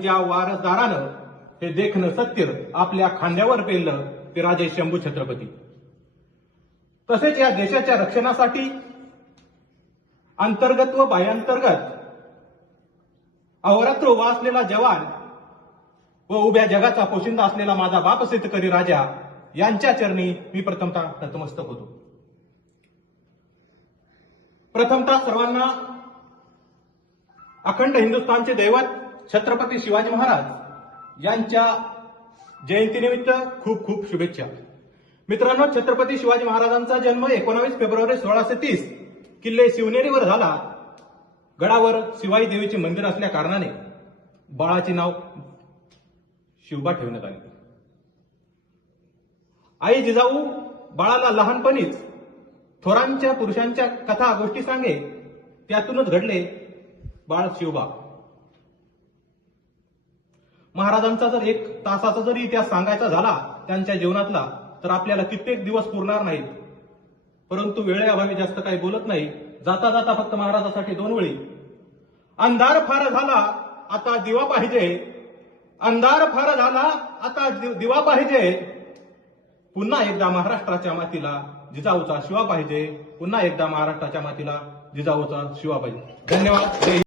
ज्या वारसदारानं हे देखणं सत्य आपल्या खांद्यावर पेललं ते राजे शंभू छत्रपती. तसेच या देशाच्या रक्षणासाठी अंतर्गत व बाह्यांतर्गत अहोरात्र उभा असलेला जवान व उभ्या जगाचा पोशिंदा असलेला माझा बाप शेतकरी राजा यांच्या चरणी मी प्रथमतः नतमस्तक होतो. प्रथमतः सर्वांना अखंड हिंदुस्थानचे दैवत छत्रपती शिवाजी महाराज यांच्या जयंतीनिमित्त खूप खूप शुभेच्छा. मित्रांनो, छत्रपती शिवाजी महाराजांचा जन्म 19 फेब्रुवारी 1630 किल्ले शिवनेरीवर झाला. गडावर शिवाई देवीचे मंदिर असल्या कारणाने बाळाचे नाव शिवबा ठेवण्यात आले. आई जिजाऊ बाळाला लहानपणीच थोरांच्या पुरुषांच्या कथा गोष्टी सांगे, त्यातूनच घडले बाळ शिवबा. महाराजांचा जर 1 तासाचा जरी इतिहास सांगायचा झाला त्यांच्या जीवनातला तर आपल्याला कित्येक दिवस पुरणार नाहीत. परंतु वेळेअभावी जास्त काही बोलत नाही. जाता जाता फक्त महाराजांसाठी 2 ओळी. अंधार फार झाला आता दिवा पाहिजे, अंधार फार झाला आता दिवा पाहिजे, पुन्हा एकदा महाराष्ट्राच्या मातीला जिजाऊचा शिवा पाहिजे, पुन्हा एकदा महाराष्ट्राच्या मातीला जिजाऊचा शिवा पाहिजे. धन्यवाद.